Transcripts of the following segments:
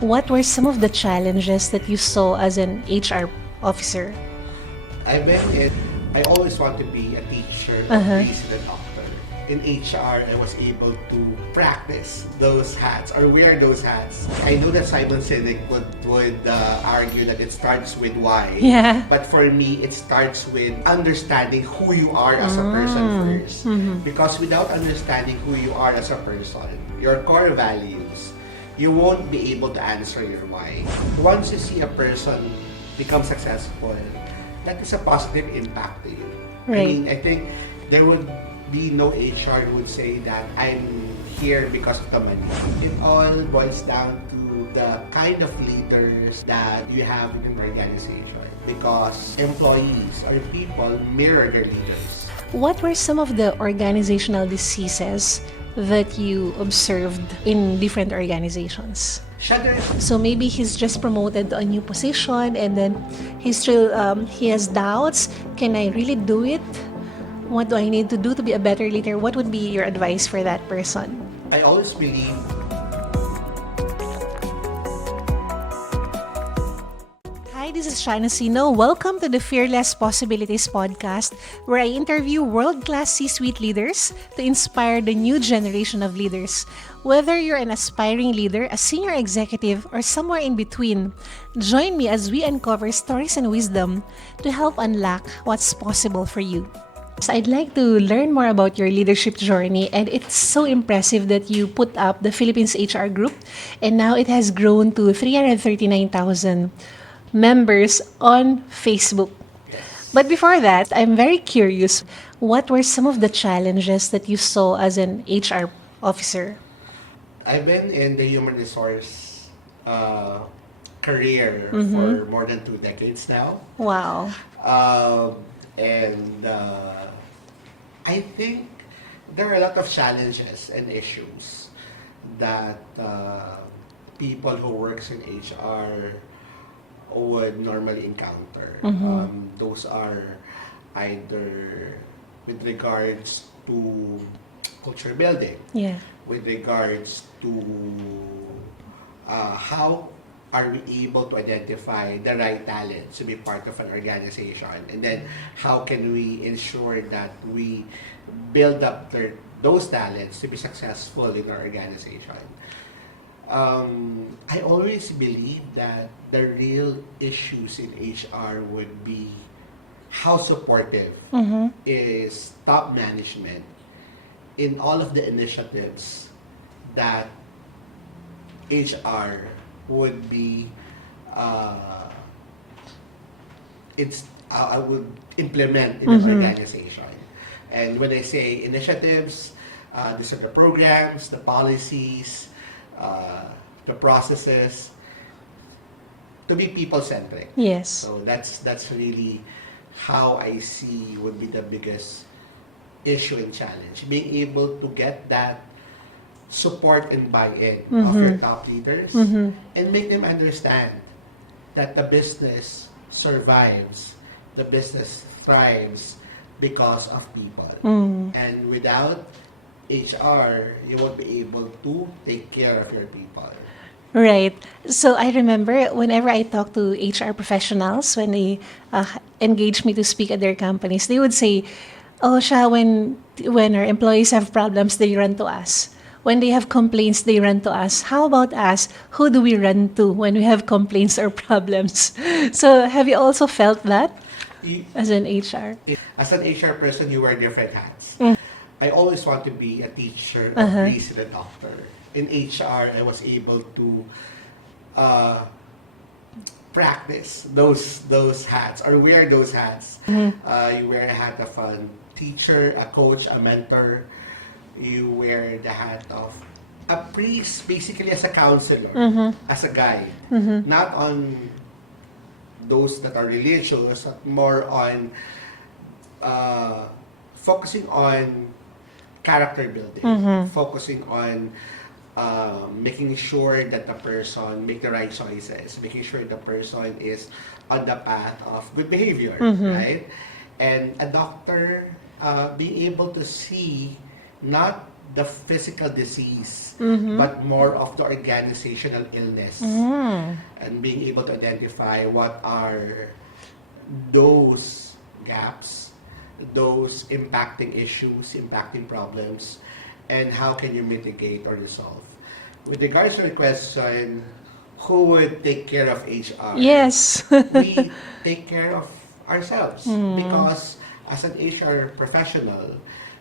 What were some of the challenges that you saw as an HR officer? I've been in, I always want to be a teacher or priest and a doctor. In HR, I was able to practice those hats or wear those hats. I know that Simon Sinek would argue that it starts with why. Yeah. But for me, it starts with understanding who you are as a person first. Because without understanding who you are as a person, your core values, you won't be able to answer your why. Once you see a person become successful, that is a positive impact to you. Right. I mean, I think there would be no HR who would say that I'm here because of the money. It all boils down to the kind of leaders that you have in an organization, because employees or people mirror their leaders. What were some of the organizational diseases that you observed in different organizations? Sha Nacino. So maybe he's just promoted to a new position and then he has doubts. Can I really do it? What do I need to do to be a better leader? What would be your advice for that person? I always believe Hi, this is Sha Nacino. Welcome to the Fearless Possibilities podcast, where I interview world-class C-suite leaders to inspire the new generation of leaders. Whether you're an aspiring leader, a senior executive, or somewhere in between, join me as we uncover stories and wisdom to help unlock what's possible for you. So I'd like to learn more about your leadership journey, and it's so impressive that you put up the Philippines HR group, and now it has grown to 339,000 members on Facebook. But before that, I'm very curious, what were some of the challenges that you saw as an HR officer? I've been in the human resource career for more than 2 decades now. Wow. And I think there are a lot of challenges and issues that people who works in HR would normally encounter. Those are either with regards to culture building, Yeah. with regards to how are we able to identify the right talent to be part of an organization, and then how can we ensure that we build up those talents to be successful in our organization. I always believe that the real issues in HR would be how supportive is top management in all of the initiatives that HR would be I would implement in an organization. And when I say initiatives, these are the programs, the policies, the processes, to be people-centric. Yes. So that's really how I see would be the biggest issue and challenge. Being able to get that support and buy-in of your top leaders and make them understand that the business survives, the business thrives because of people. And without HR, you won't be able to take care of your people. Right. So I remember whenever I talk to HR professionals, when they engage me to speak at their companies, they would say, "Oh, Sha, when our employees have problems, they run to us. When they have complaints, they run to us. How about us? Who do we run to when we have complaints or problems?" So have you also felt that You- as an HR? As an HR person, you wear different hats. I always want to be a teacher, a priest, and a doctor. In HR, I was able to practice those hats or wear those hats. You wear a hat of a teacher, a coach, a mentor. You wear the hat of a priest, basically as a counselor, as a guide, not on those that are religious, but more on focusing on character building, focusing on making sure that the person make the right choices, making sure the person is on the path of good behavior, right? And a doctor being able to see not the physical disease, but more of the organizational illness, and being able to identify what are those gaps, those impacting issues, impacting problems, and how can you mitigate or resolve. With regards to the question, who would take care of HR? Yes. We take care of ourselves because as an HR professional,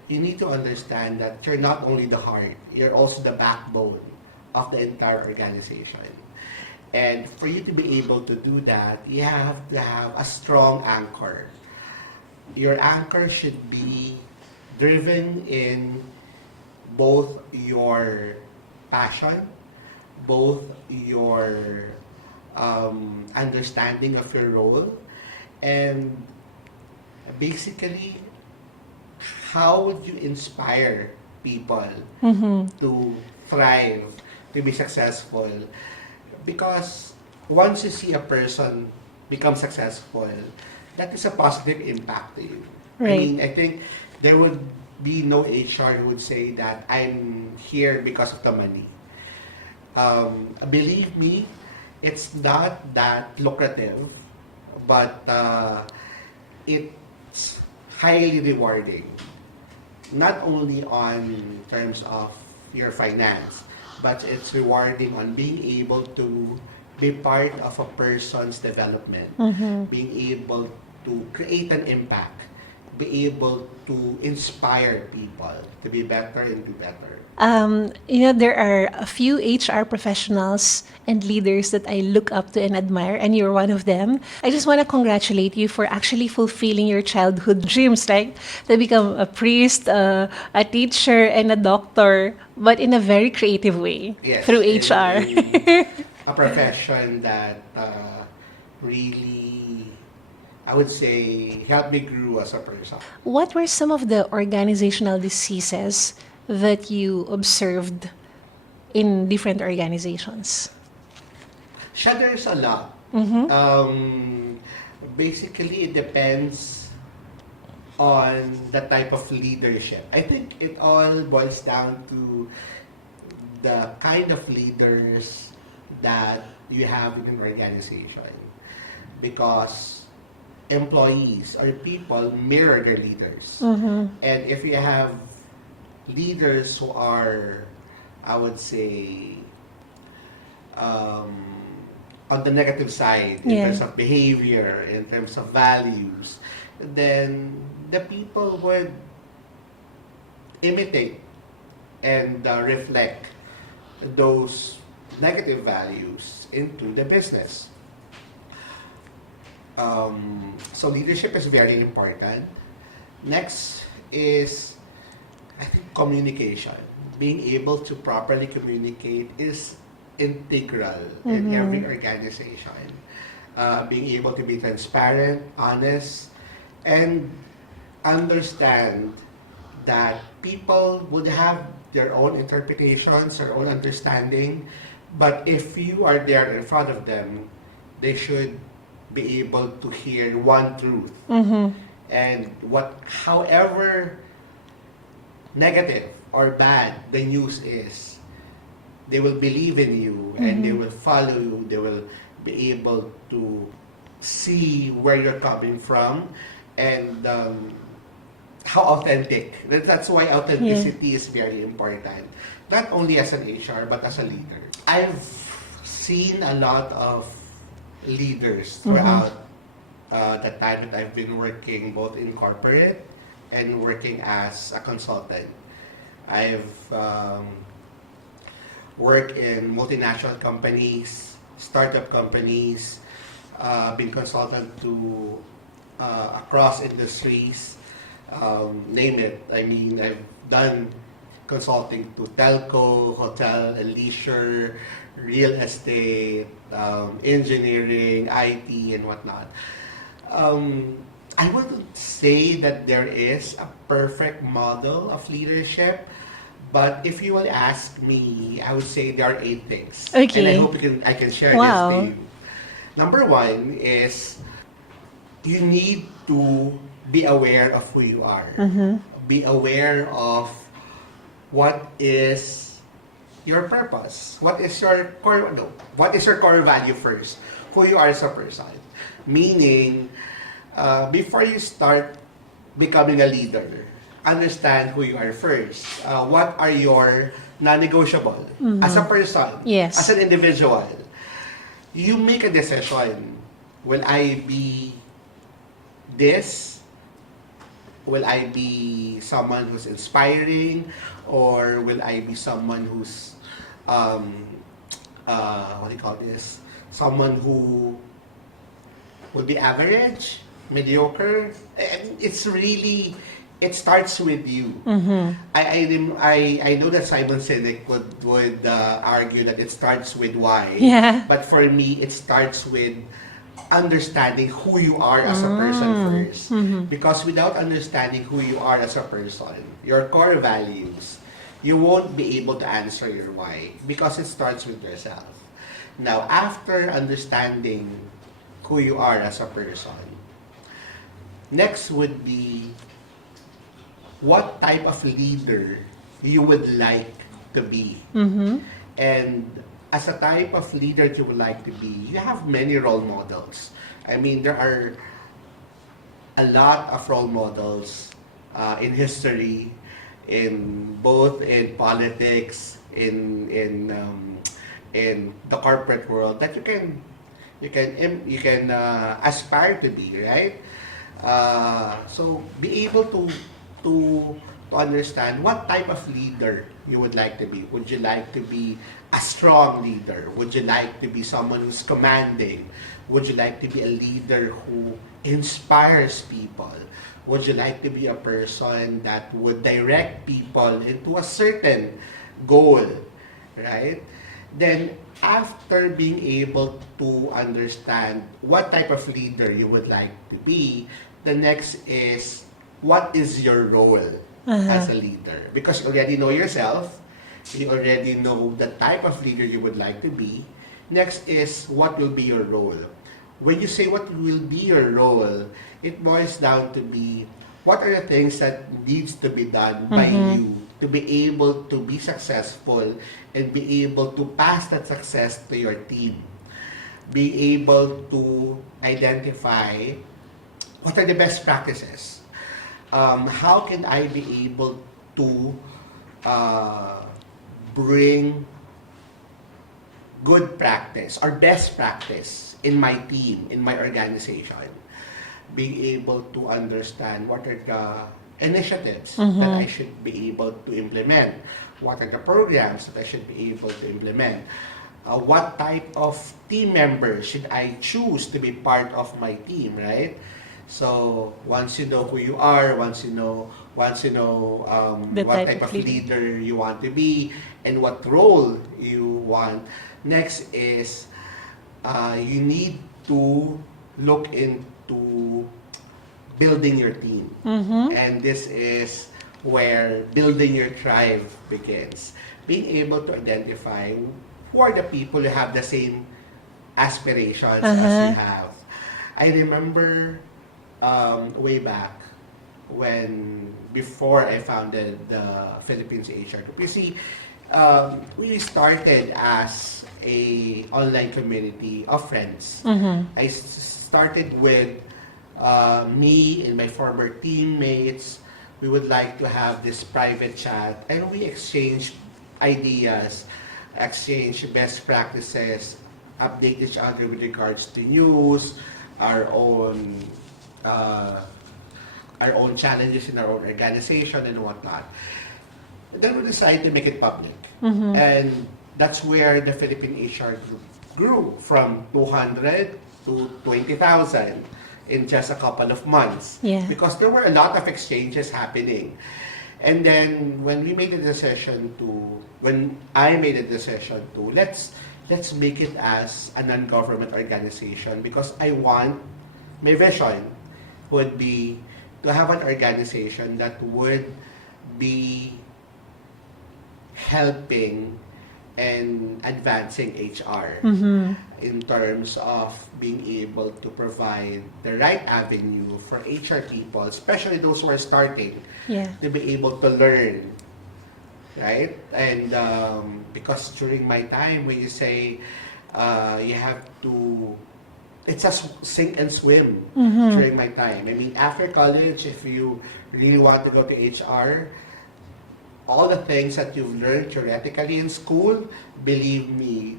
you need to understand that you're not only the heart, you're also the backbone of the entire organization. And for you to be able to do that, you have to have a strong anchor. Your anchor should be driven in both your passion, both your understanding of your role, and basically how would you inspire people to thrive, to be successful? Because once you see a person become successful, that is a positive impact to you. Right. I mean, I think there would be no HR who would say that I'm here because of the money. Believe me, it's not that lucrative, but it's highly rewarding. Not only on terms of your finance, but it's rewarding on being able to be part of a person's development, being able to create an impact, be able to inspire people to be better and do better. There are a few HR professionals and leaders that I look up to and admire, and you're one of them. I just want to congratulate you for actually fulfilling your childhood dreams, right? To become a priest, a teacher, and a doctor, but in a very creative way Yes, through HR. in a profession that really, I would say, helped me grow as a person. What were some of the organizational diseases that you observed in different organizations? Siya, there's a lot. Basically, it depends on the type of leadership. I think it all boils down to the kind of leaders that you have in an organization. Because employees or people mirror their leaders. And if you have leaders who are, I would say, on the negative side in terms of behavior, in terms of values, then the people would imitate and reflect those negative values into the business. So leadership is very important. Next is, I think, communication. Being able to properly communicate is integral in every organization. Being able to be transparent, honest, and understand that people would have their own interpretations, their own understanding, but if you are there in front of them, they should be able to hear one truth. And however negative or bad the news is, they will believe in you and they will follow you. They will be able to see where you're coming from and how authentic. That's why authenticity is very important. Not only as an HR, but as a leader. I've seen a lot of leaders throughout the time that I've been working both in corporate and working as a consultant. I've worked in multinational companies, startup companies, been consultant to across industries, name it. I mean, I've done consulting to telco, hotel and leisure, real estate, engineering, IT, and whatnot. I wouldn't say that there is a perfect model of leadership, but if you will ask me, I would say there are 8 things. Okay. And I hope I can share this to you. Number 1 is you need to be aware of who you are. Be aware of what is your purpose? What is your core, no, what is your core value first? Who you are as a person. Meaning, before you start becoming a leader, understand who you are first. What are your non-negotiable as a person, Yes. as an individual? You make a decision. Will I be this? Will I be someone who's inspiring? Or will I be someone who's, what do you call this? Someone who will be average, mediocre? And it's really, it starts with you. I know that Simon Sinek would argue that it starts with why. Yeah. But for me, it starts with understanding who you are as a person first. Because without understanding who you are as a person, your core values, you won't be able to answer your why because it starts with yourself. Now, after understanding who you are as a person, next would be what type of leader you would like to be. And as a type of leader you would like to be, you have many role models. I mean, there are a lot of role models in history, in both in politics, in the corporate world that you can aspire to be, right? So be able to understand what type of leader you would like to be. Would you like to be a strong leader? Would you like to be someone who's commanding? Would you like to be a leader who inspires people? Would you like to be a person that would direct people into a certain goal, right? Then after being able to understand what type of leader you would like to be, the next is what is your role as a leader? Because you already know yourself, you already know the type of leader you would like to be. Next is what will be your role. When you say what will be your role, it boils down to be what are the things that needs to be done by you to be able to be successful and be able to pass that success to your team. Be able to identify what are the best practices. How can I be able to bring good practice or best practice in my team, in my organization? Being able to understand what are the initiatives that I should be able to implement, what are the programs that I should be able to implement, what type of team members should I choose to be part of my team, right? So once you know who you are, once you know what type of leader you want to be and what role you want, next is you need to look into building your team. And this is where building your tribe begins. Being able to identify who are the people who have the same aspirations as you have. I remember way back before I founded the Philippines HR Group. You see, we started as a online community of friends. I started with me and my former teammates. We would like to have this private chat and we exchange ideas, exchange best practices, update each other with regards to news, our own challenges in our own organization and whatnot. And then we decided to make it public. And that's where the Philippine HR Group grew from 200 to 20,000 in just a couple of months. Yeah. Because there were a lot of exchanges happening. And then when I made a decision to let's make it as a non-government organization, because I want, my vision would be to have an organization that would be helping and advancing HR in terms of being able to provide the right avenue for HR people, especially those who are starting, to be able to learn right? And because during my time, when you say you have to, it's a sink and swim during my time. I mean, after college, if you really want to go to HR, all the things that you've learned theoretically in school, believe me,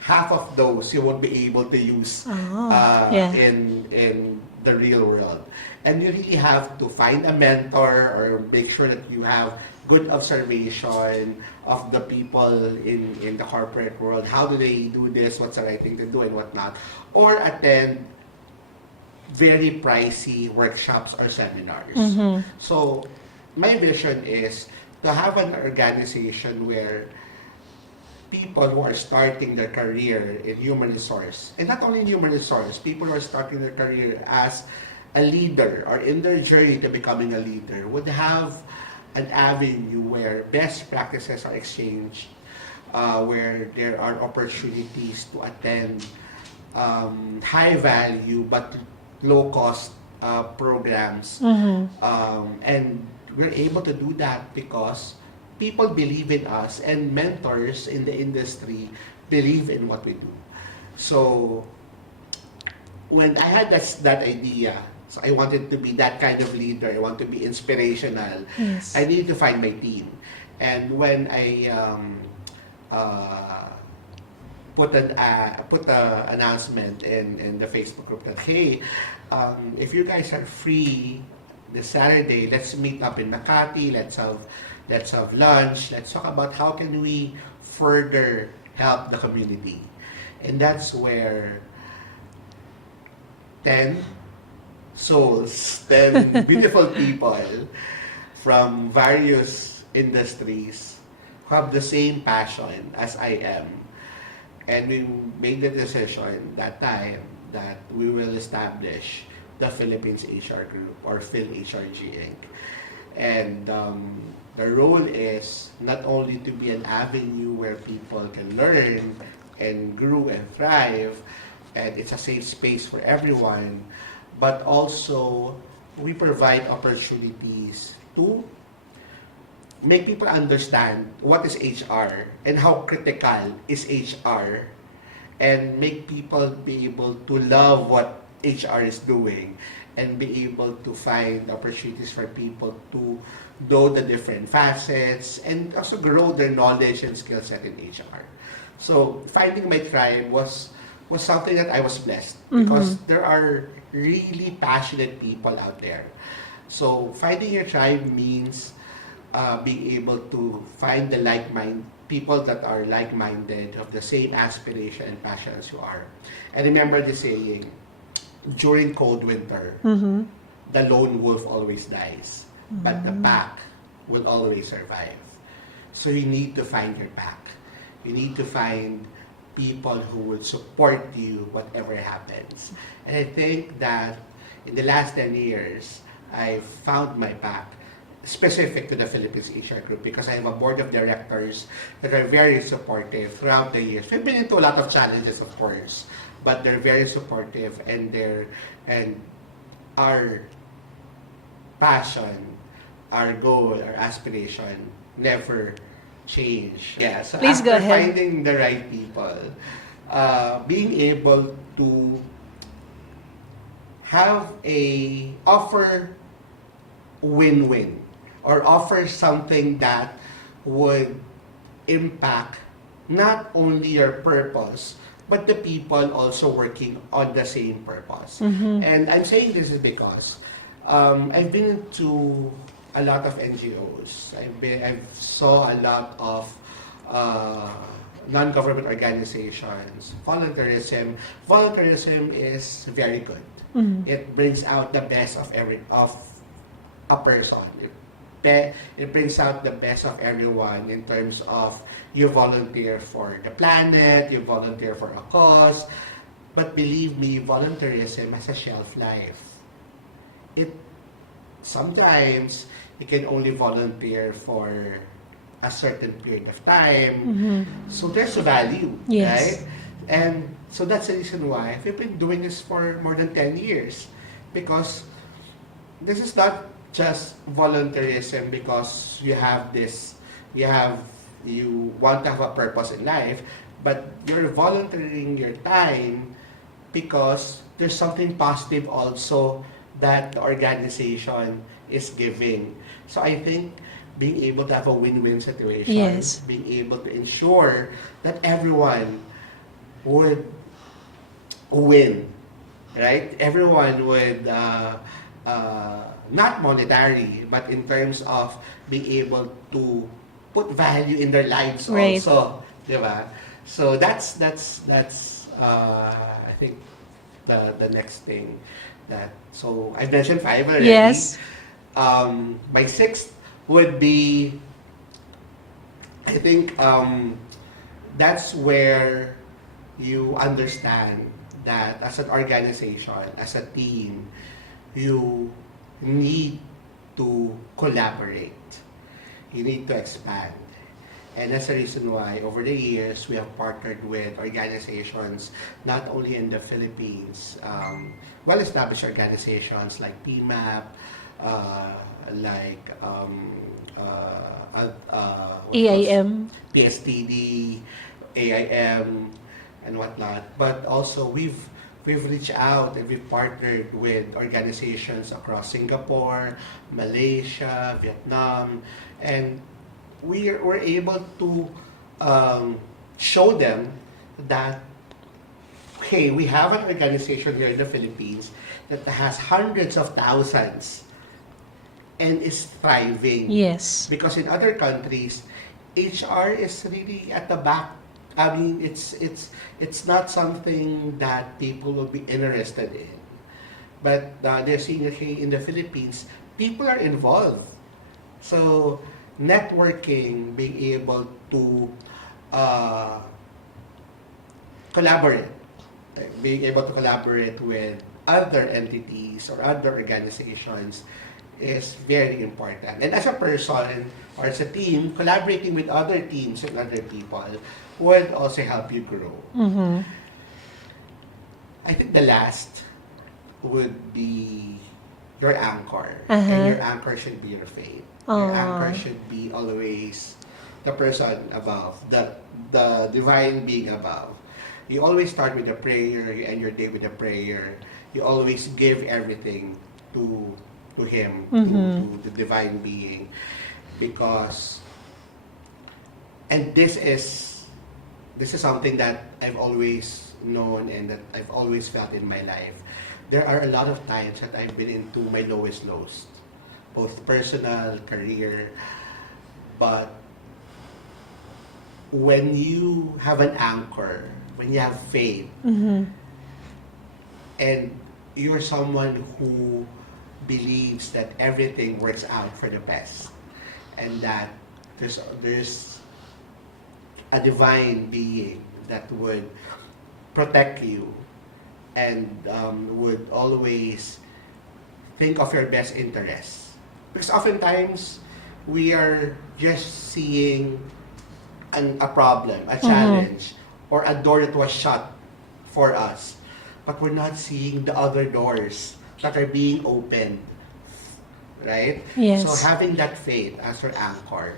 half of those you won't be able to use Yeah. in the real world. And you really have to find a mentor or make sure that you have good observation of the people in the corporate world. How do they do this? What's the right thing to do and whatnot? Or attend very pricey workshops or seminars. So my vision is to have an organization where people who are starting their career in human resource, and not only in human resource, people who are starting their career as a leader or in their journey to becoming a leader would have an avenue where best practices are exchanged, where there are opportunities to attend high value but low cost programs. And we're able to do that because people believe in us and mentors in the industry believe in what we do. So when I had that idea, so I wanted to be that kind of leader, I want to be inspirational, Yes. I need to find my team. And when I put a announcement in the Facebook group that, hey, if you guys are free this Saturday, let's meet up in Makati, let's have lunch, let's talk about how can we further help the community. And that's where 10 souls, 10 beautiful people from various industries who have the same passion as I am. And we made the decision that time that we will establish the Philippines HR Group or PhilHRG Inc. And the role is not only to be an avenue where people can learn and grow and thrive, and it's a safe space for everyone, but also we provide opportunities to make people understand what is HR and how critical is HR, and make people be able to love what HR is doing and be able to find opportunities for people to know the different facets and also grow their knowledge and skill set in HR. So finding my tribe was something that I was blessed because there are really passionate people out there. So finding your tribe means being able to find the people that are like-minded, of the same aspiration and passion as you are. I remember the saying, during cold winter, the lone wolf always dies, but the pack will always survive. So you need to find your pack. You need to find people who will support you whatever happens. And I think that in the last 10 years, I've found my pack specific to the Philippines HR Group because I have a board of directors that are very supportive throughout the years. We've been into a lot of challenges, of course, but they're very supportive, and our passion, our goal, our aspiration never change. Yeah, so Please go after ahead. finding the right people, being able to offer win-win or offer something that would impact not only your purpose but the people also working on the same purpose. And I'm saying this is because I've been to a lot of NGOs. I've saw a lot of non-government organizations, volunteerism. Volunteerism is very good. It brings out the best of a person. It brings out the best of everyone in terms of you volunteer for the planet, you volunteer for a cause. But believe me, volunteerism has a shelf life. Sometimes you can only volunteer for a certain period of time. So there's a value, Yes. right? And so that's the reason why we've been doing this for more than 10 years. Because this is not just volunteerism because you have this you want to have a purpose in life, but you're volunteering your time because there's something positive also that the organization is giving. So I think being able to have a win-win situation, Yes. being able to ensure that everyone would win, right? Everyone would not monetary, but in terms of being able to put value in their lives Right. also, di ba? So that's I think the next thing that, so I mentioned five already. Yes. My sixth would be, I think that's where you understand that as an organization, as a team, you need to collaborate. You need to expand. And that's the reason why over the years we have partnered with organizations not only in the Philippines, well-established organizations like PMAP, like what else? AIM. PSTD, AIM, and whatnot. But also we've reached out and we've partnered with organizations across Singapore, Malaysia, Vietnam, and we're able to show them that, hey, we have an organization here in the Philippines that has hundreds of thousands and is thriving. Yes. Because in other countries, HR is really at the back. I mean, it's not something that people will be interested in. But they're seeing, okay, in the Philippines, people are involved. So networking, being able to collaborate, being able to collaborate with other entities or other organizations is very important. And as a person or as a team, collaborating with other teams and other people would also help you grow. Mm-hmm. I think the last would be your anchor. Uh-huh. And your anchor should be your faith. Your anchor should be always the person above, the divine being above. You always start with a prayer, you end your day with a prayer. You always give everything to him, to the divine being, because, and this is something that I've always known and that I've always felt in my life. There are a lot of times that I've been into my lowest lows, both personal, career, but when you have an anchor, when you have faith, and you're someone who believes that everything works out for the best, and that there's a divine being that would protect you and would always think of your best interests. Because oftentimes we are just seeing a problem, a challenge, or a door that was shut for us, but we're not seeing the other doors that are being opened, right? Yes. So having that faith as your anchor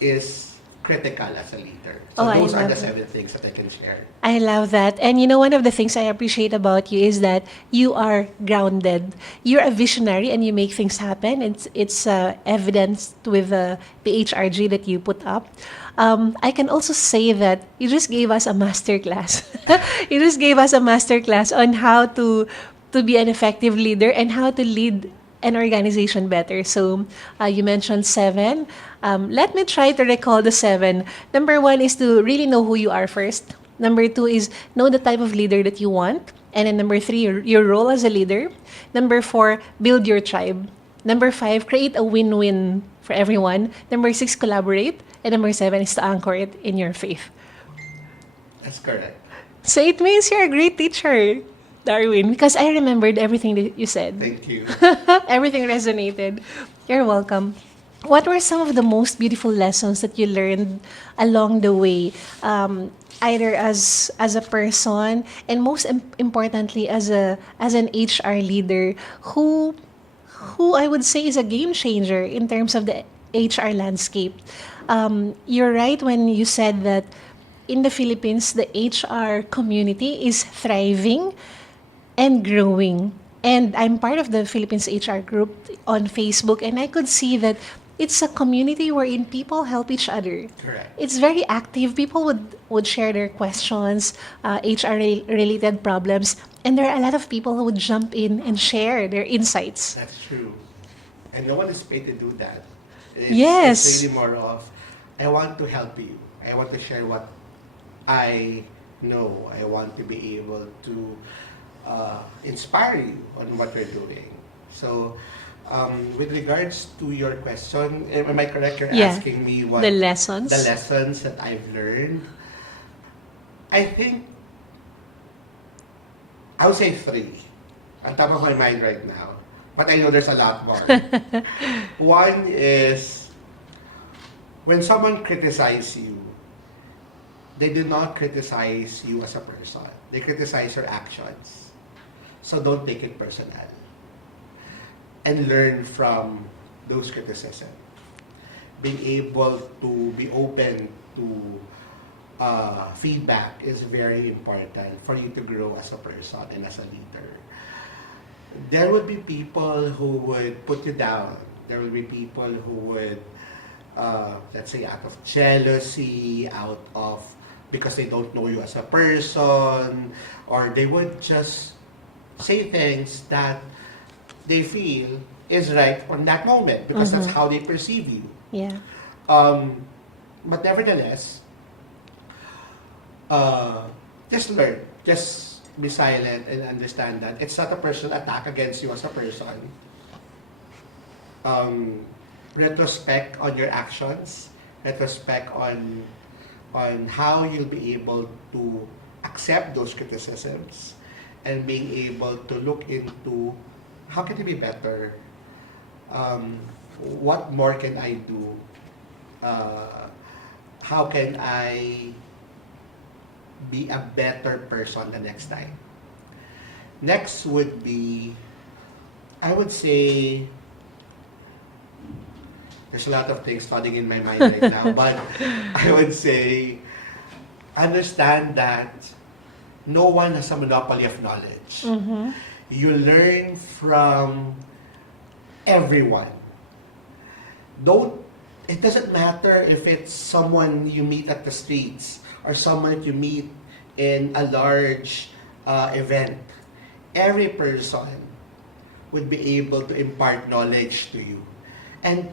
is critical as a leader. So Oh, I those are love the it. 7 things that I can share. I love that. And you know, one of the things I appreciate about you is that you are grounded. You're a visionary and you make things happen. It's evidenced with the HRG that you put up. I can also say that you just gave us a masterclass. You just gave us a masterclass on how to be an effective leader and how to lead an organization better. So you mentioned 7. Let me try to recall the 7. Number 1 is to really know who you are first. Number 2 is know the type of leader that you want. And then number 3, your role as a leader. Number 4, build your tribe. Number 5, create a win-win for everyone. Number 6, collaborate. And number 7 is to anchor it in your faith. That's correct. So it means you're a great teacher, Darwin, because I remembered everything that you said. Thank you. Everything resonated. You're welcome. What were some of the most beautiful lessons that you learned along the way, either as a person and most importantly as an HR leader who I would say is a game changer in terms of the HR landscape? You're right when you said that in the Philippines, the HR community is thriving and growing. And I'm part of the Philippines HR group on Facebook, and I could see that it's a community wherein people help each other. Correct. It's very active. People would share their questions, related problems, and there are a lot of people who would jump in and share their insights. That's true. And no one is paid to do that. It's Yes. really more of, I want to help you. I want to share what I know. I want to be able to inspire you on what you're doing. So, with regards to your question, am I correct? You're Yeah. asking me what The lessons. the lessons that I've learned. I think I would say three. On top of my mind right now. But I know there's a lot more. One is when someone criticizes you, they do not criticize you as a person. They criticize your actions. So don't take it personal. And learn from those criticisms. Being able to be open to feedback is very important for you to grow as a person and as a leader. There would be people who would put you down. There will be people who would, let's say, out of jealousy, out of because they don't know you as a person, or they would just say things that they feel is right on that moment because that's how they perceive you. Yeah. But nevertheless, just learn. Just be silent and understand that it's not a personal attack against you as a person. Retrospect on your actions. Retrospect on how you'll be able to accept those criticisms and being able to look into how can it be better? What more can I do? How can I be a better person the next time? Next would be, I would say, there's a lot of things flooding in my mind right now, but I would say, understand that no one has a monopoly of knowledge. You learn from everyone. It doesn't matter if it's someone you meet at the streets or someone you meet in a large event. Every person would be able to impart knowledge to you. And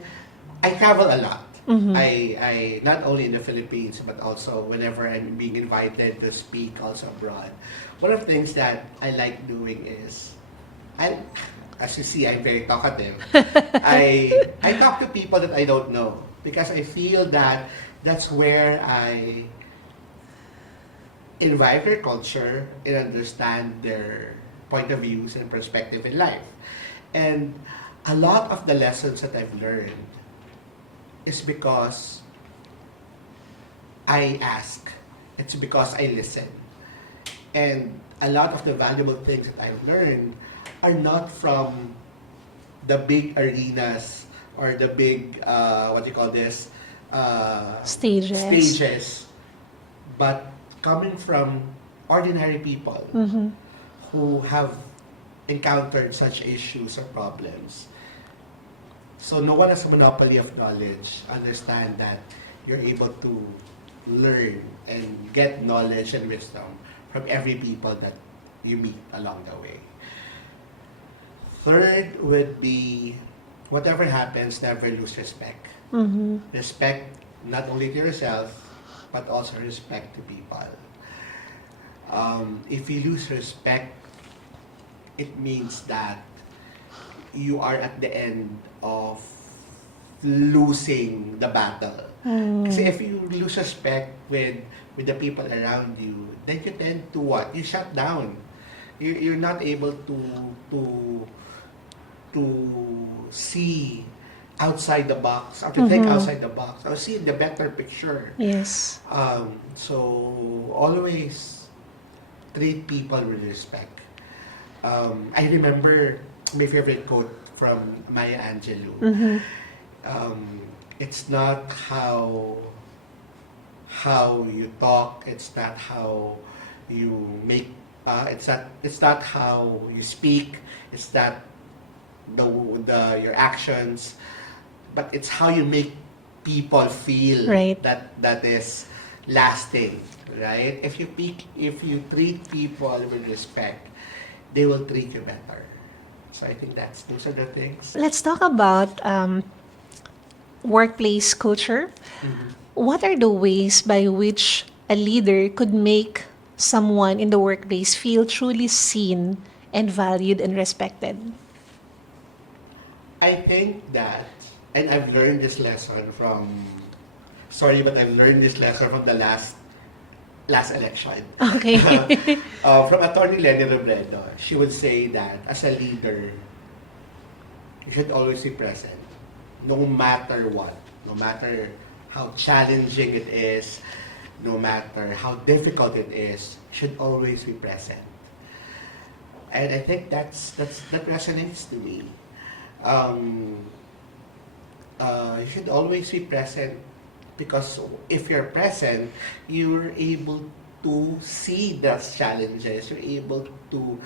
I travel a lot. I not only in the Philippines but also whenever I'm being invited to speak also abroad. One of the things that I like doing is as you see, I'm very talkative. I talk to people that I don't know because I feel that that's where I invite their culture and understand their point of views and perspective in life. And a lot of the lessons that I've learned is because I ask. It's because I listen. And a lot of the valuable things that I've learned are not from the big arenas or the big, stages, but coming from ordinary people who have encountered such issues or problems. So no one has a monopoly of knowledge. Understand that you're able to learn and get knowledge and wisdom from every people that you meet along the way. Third would be, whatever happens, never lose respect. Respect not only to yourself, but also respect to people. If you lose respect, it means that you are at the end of losing the battle. Kasi if you lose respect with the people around you, then you tend to what? You shut down. You're not able to see outside the box, or to think outside the box, or see the better picture. Yes. So always treat people with respect. I remember my favorite quote from Maya Angelou. it's not how you talk, it's not how you make it's not how you speak, it's not the your actions, but it's how you make people feel Right. that is lasting, right? If you treat people with respect, they will treat you better. So I think those are the things. Let's talk about workplace culture. Mhm. What are the ways by which a leader could make someone in the workplace feel truly seen and valued and respected? I think that, and I've learned this lesson from, sorry, but I've learned this lesson from the last election. Okay. From Attorney Lenny Robredo, she would say that as a leader, you should always be present, no matter what, no matter how challenging it is, no matter how difficult it is, you should always be present. And I think that resonates to me. Um, you should always be present because if you're present, you're able to see those challenges. You're able to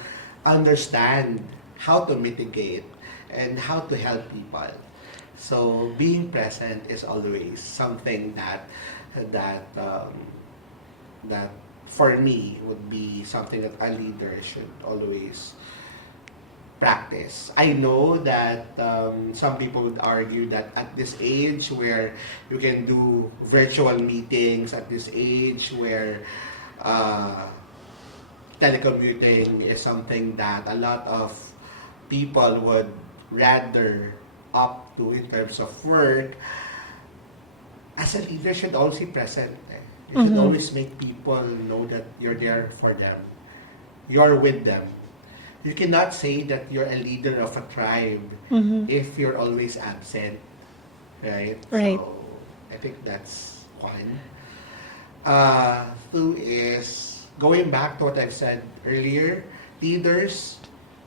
understand how to mitigate and how to help people. So being present is always something that that for me would be something that a leader should always practice. I know that some people would argue that at this age where you can do virtual meetings, at this age where uh, telecommuting is something that a lot of people would rather opt to in terms of work, as a leader should always be present. You should always make people know that you're there for them. You're with them. You cannot say that you're a leader of a tribe if you're always absent, right? Right. So I think that's one. Two is going back to what I've said earlier. Leaders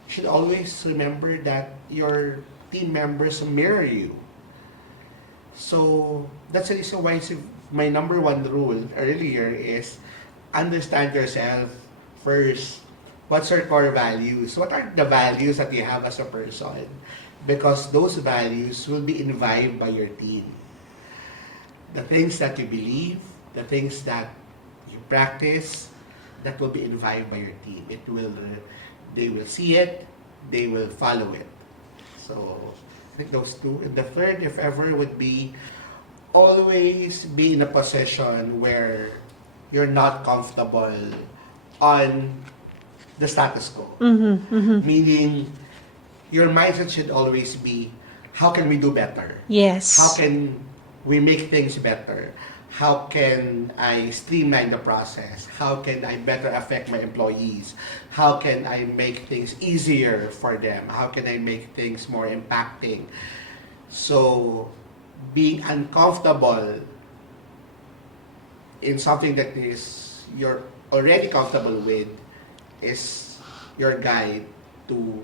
should always remember that your team members mirror you. So that's the reason why my number one rule earlier is understand yourself first. What's your core values? What are the values that you have as a person? Because those values will be imbibed by your team. The things that you believe, the things that you practice, that will be imbibed by your team. They will see it, they will follow it. So I think those two. And the third, if ever, would be always be in a position where you're not comfortable on the status quo. Meaning, your mindset should always be, how can we do better? Yes. How can we make things better? How can I streamline the process? How can I better affect my employees? How can I make things easier for them? How can I make things more impacting? So, being uncomfortable in something that is you're already comfortable with is your guide to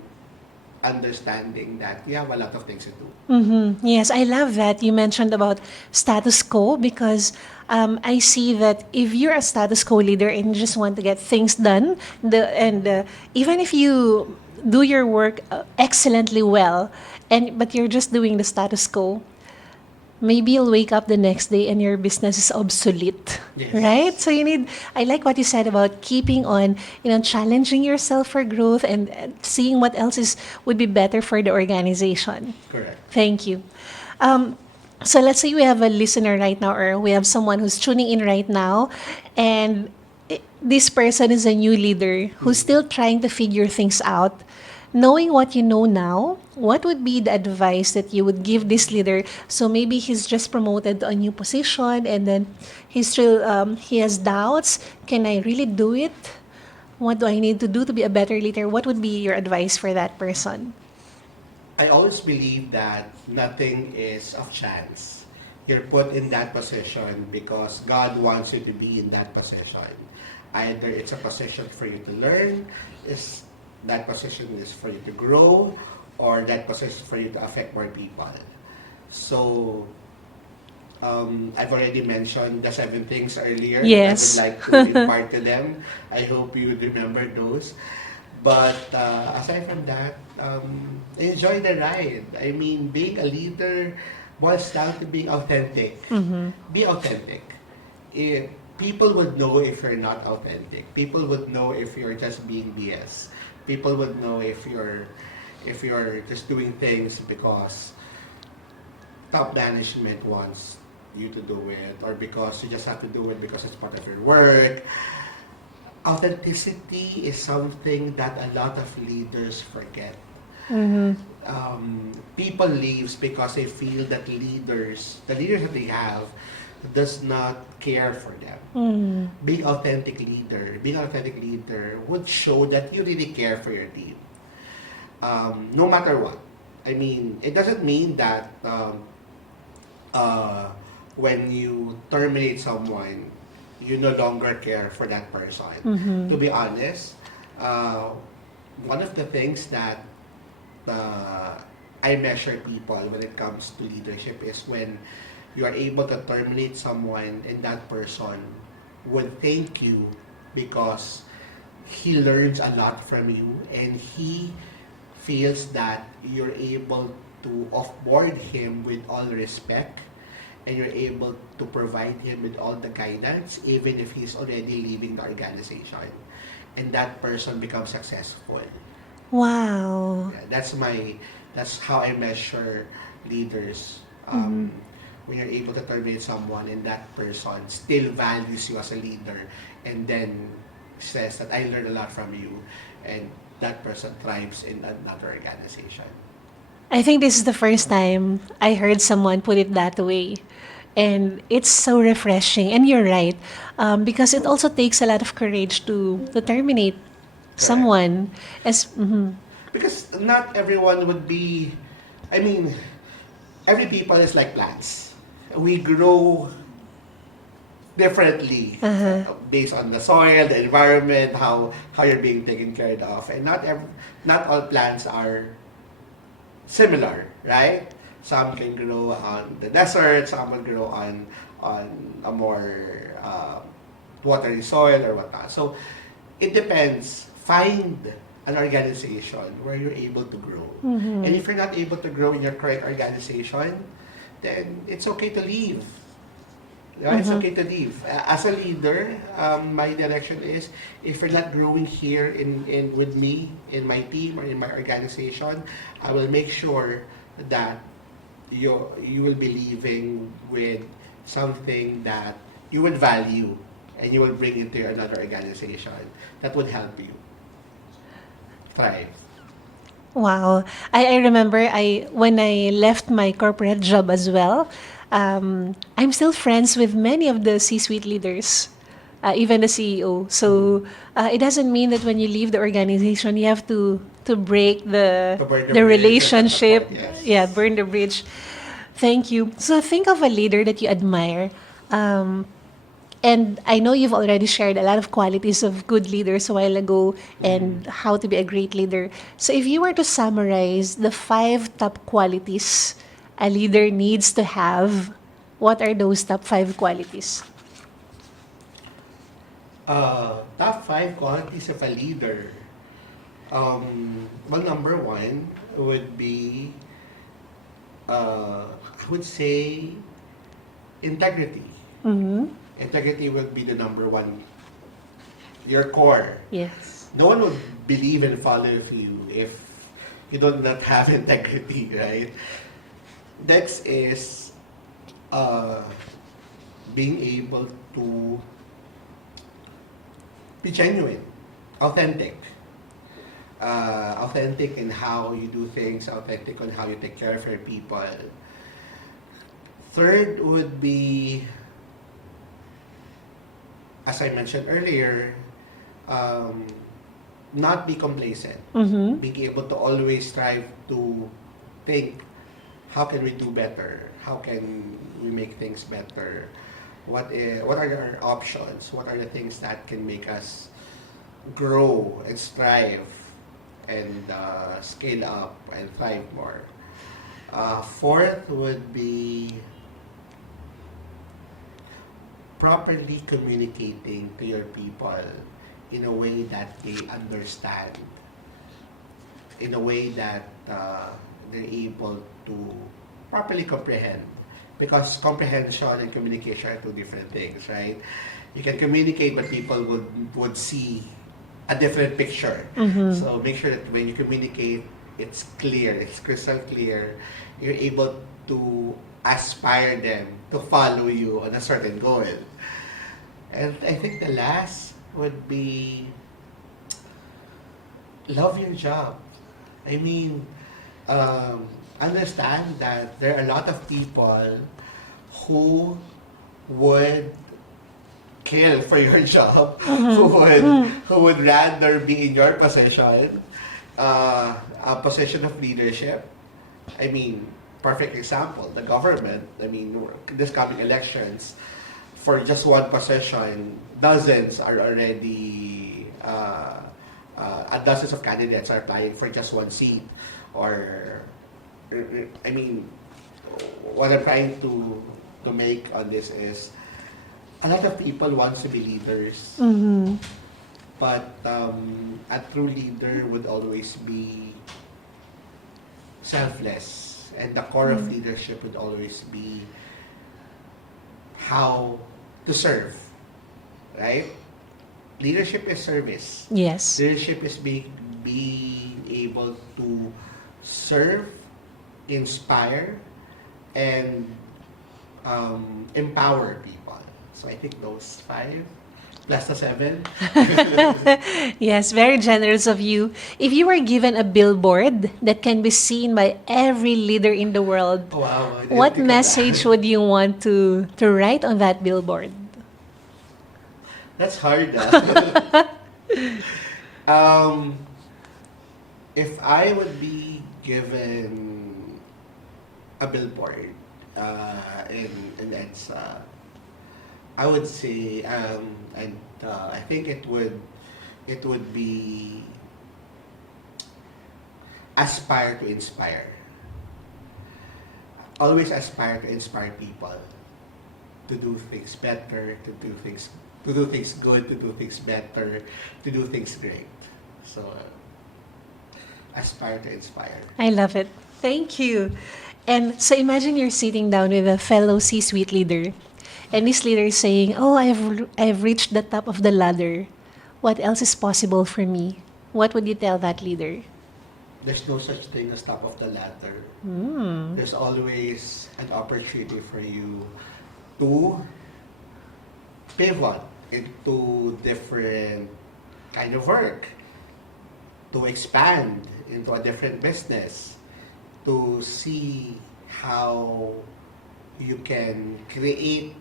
understanding that you have a lot of things to do. Yes, I love that you mentioned about status quo because I see that if you're a status quo leader and you just want to get things done, even if you do your work excellently well, but you're just doing the status quo, maybe you'll wake up the next day and your business is obsolete, Yes. right? So I like what you said about keeping on, challenging yourself for growth and seeing what else would be better for the organization. Correct. Thank you. Um, so let's say we have a listener right now, or we have someone who's tuning in right now, and this person is a new leader who's still trying to figure things out. Knowing what you know now, what would be the advice that you would give this leader? So maybe he's just promoted to a new position, and then he has doubts. Can I really do it? What do I need to do to be a better leader? What would be your advice for that person? I always believe that nothing is of chance. You're put in that position because God wants you to be in that position. Either it's a position for you to learn, is that position is for you to grow, or that position for you to affect more people. So I've already mentioned the 7 things earlier that I would Yes. like to impart to them. I hope you would remember those. But aside from that, enjoy the ride. I mean, being a leader boils down to being authentic. Mm-hmm. Be authentic. If people would know if you're not authentic. People would know if you're just being BS. People would know if you're just doing things because top management wants you to do it, or because you just have to do it because it's part of your work. Authenticity is something that a lot of leaders forget. Mm-hmm. People leaves because they feel that the leaders that they have, does not care for them. Mm-hmm. Being an authentic leader would show that you really care for your team. No matter what. I mean, it doesn't mean that uh, when you terminate someone, you no longer care for that person. Mm-hmm. To be honest, uh, one of the things that uh, I measure people when it comes to leadership is when you are able to terminate someone and that person would thank you because he learns a lot from you and he feels that you're able to offboard him with all respect and you're able to provide him with all the guidance even if he's already leaving the organization and that person becomes successful. Wow. Yeah, that's how I measure leaders. Mm-hmm. When you're able to terminate someone and that person still values you as a leader and then says that I learned a lot from you and that person thrives in another organization. I think this is the first time I heard someone put it that way. And it's so refreshing. And you're right. Because it also takes a lot of courage to terminate Correct. someone. As, mhm. Because not everyone would be, I mean, every people is like plants. We grow differently Uh-huh. based on the soil, the environment, how you're being taken care of, and not all plants are similar, right? Some can grow on the desert, some will grow on a more watery soil or whatnot. So it depends. Find an organization where you're able to grow. And Mm-hmm. if you're not able to grow in your current organization, then it's okay to leave. Yeah, it's Mm-hmm. okay to leave. As a leader, my direction is if you're not growing here in with me, in my team or in my organization, I will make sure that you will be leaving with something that you would value and you will bring into your another organization that would help you thrive. Wow. I remember when I left my corporate job as well, I'm still friends with many of the C-suite leaders, even the CEO. So it doesn't mean that when you leave the organization, you have to break To burn the the bridges at the relationship. point, Yeah, yes. burn the bridge. Thank you. So think of a leader that you admire. Um, and I know you've already shared a lot of qualities of good leaders a while ago and Mhm. how to be a great leader. So if you were to summarize the 5 top qualities a leader needs to have, what are those top 5 qualities? Top five qualities of a leader. Well, number one would be, I would say, integrity. Mm-hmm. Integrity would be the number one, your core. Yes. No one would believe and follow you if you do not have integrity, right? Next is uh, being able to be genuine, authentic. Authentic in how you do things, authentic on how you take care of your people. Third would be, as I mentioned earlier, um, not be complacent. Mm-hmm. Being able to always strive to think, how can we do better? How can we make things better? What are our options? What are the things that can make us grow and strive and scale up and thrive more? Fourth would be properly communicating to your people in a way that they understand, in a way that they're able to properly comprehend. Because comprehension and communication are two different things, right? You can communicate, but people would see a different picture. So make sure that when you communicate, it's clear, it's crystal clear. You're able to aspire them to follow you on a certain goal. And I think the last would be love your job. I mean, understand that there are a lot of people who would kill for your job, who would rather be in your position, a position of leadership. I mean, perfect example, the government. I mean, this coming elections, for just one position, dozens are already, dozens of candidates are applying for just one seat. Or, I mean, what I'm trying to make on this is, a lot of people want to be leaders, but a true leader would always be selfless, and the core of leadership would always be how to serve, right? Leadership is service. Yes. Leadership is being able to serve, inspire, and empower people. So I think those 5 plus the 7. Yes, very generous of you. If you were given a billboard that can be seen by every leader in the world, Wow. I didn't what think of message that. would you want to write on that billboard? That's hard. Ah. If I would be given a billboard in EDSA, I would say, and I think it would be aspire to inspire. Always aspire to inspire people to do things better, to do things good, to do things better, to do things great. So aspire to inspire. I love it. Thank you. And so imagine you're sitting down with a fellow C-suite leader, and this leader is saying, "Oh, I've reached the top of the ladder. What else is possible for me?" What would you tell that leader? There's no such thing as top of the ladder. There's always an opportunity for you to pivot into different kind of work, to expand into a different business, to see how you can create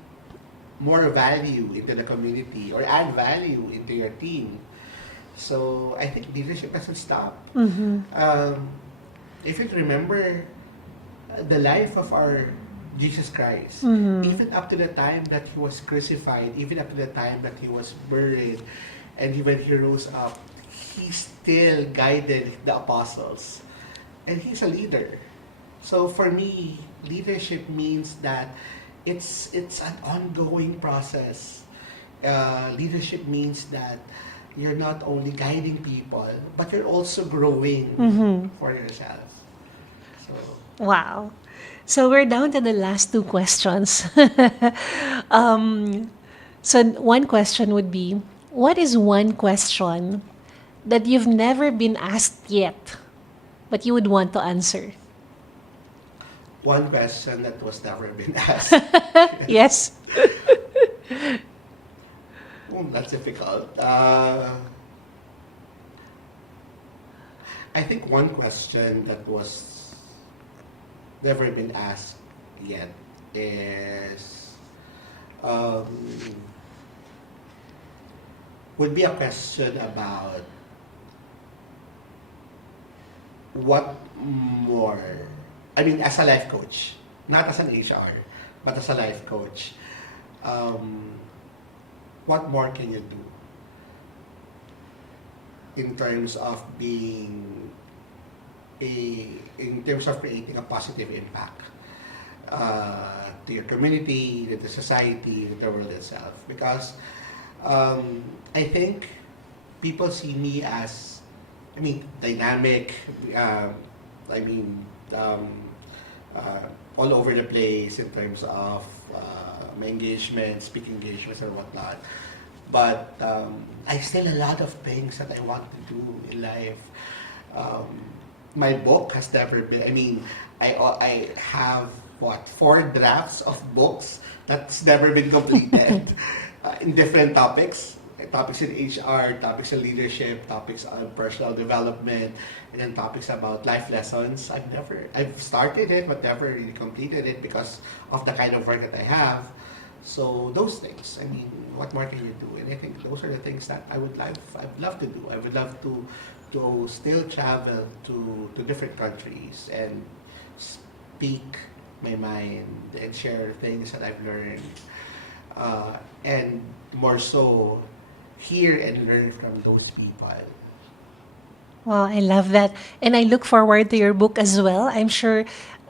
more value into the community or add value into your team. So I think leadership doesn't stop. If you remember the life of our Jesus Christ, even up to the time that he was crucified, even up to the time that he was buried, and when he rose up, he still guided the apostles. And he's a leader. So for me, leadership means that it's an ongoing process. Leadership means that you're not only guiding people, but you're also growing for yourself. So Wow. So we're down to the last 2 questions. So one question would be, what is one question that you've never been asked yet, but you would want to answer? one question that was never been asked. Yes. That's difficult. I think one question that was never been asked yet is would be a question about what more, I mean, as a life coach, not as an HR, but as a life coach, what more can you do in terms of in terms of creating a positive impact? to your community, to the society, to the world itself. Because I think people see me as, dynamic. I mean, um, all over the place in terms of my engagement, speaking engagements and whatnot. But I still a lot of things that I want to do in life. Um, my book has never been. I have what 4 drafts of books that's never been completed in different topics in HR, topics in leadership, topics on personal development, and then topics about life lessons. I've started it, but never really completed it because of the kind of work that I have. So those things, what more can you do? And I think those are the things that I'd love to do. I would love to still travel to different countries and speak my mind and share things that I've learned. And more so, hear and learn from those people. Wow, I love that. And I look forward to your book as well. I'm sure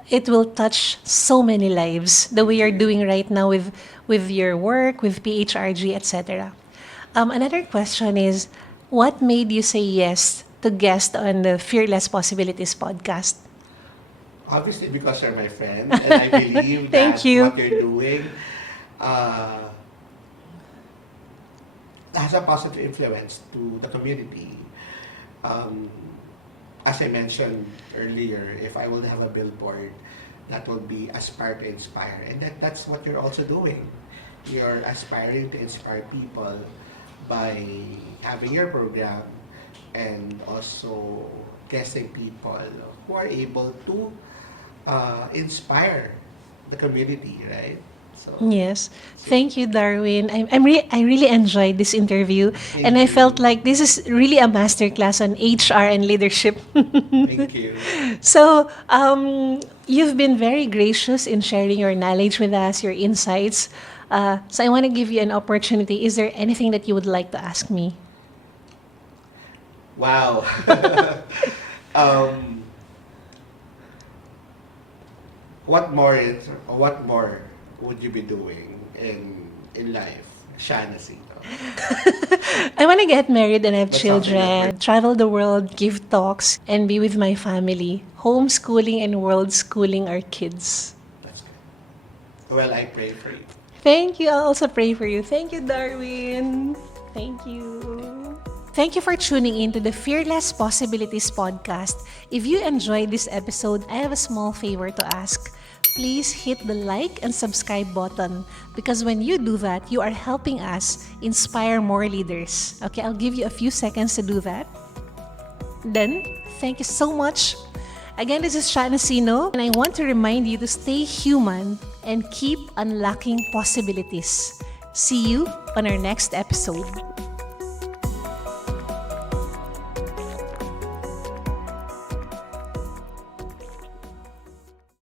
it will touch so many lives the way you're doing right now with your work, with PHRG, etc. Another question is, what made you say yes to guest on the Fearless Possibilities podcast? Obviously, because you're my friend, and I believe Thank that you. what you're doing has a positive influence to the community. Um, as I mentioned earlier, if I will have a billboard, that will be aspire to inspire, and that's what you're also doing. You're aspiring to inspire people by having your program and also guesting people who are able to inspire the community, right? So, Yes. Thank you, Darwin. I really enjoyed this interview, and thank I you. felt like this is really a masterclass on HR and leadership. Thank you. So, you've been very gracious in sharing your knowledge with us, your insights. So, I want to give you an opportunity. Is there anything that you would like to ask me? Wow. um, what more would you be doing in life, Sha Nacino? I want to get married and have That's something that children, travel the world, give talks, and be with my family, homeschooling and world schooling our kids. That's good. Well, I pray for you. Thank you. I'll also pray for you. Thank you, Darwin. Thank you. Thank you for tuning in to the Fearless Possibilities podcast. If you enjoyed this episode, I have a small favor to ask. Please hit the like and subscribe button because when you do that, you are helping us inspire more leaders. Okay, I'll give you a few seconds to do that. Then, thank you so much. Again, this is Sha Nacino, and I want to remind you to stay human and keep unlocking possibilities. See you on our next episode.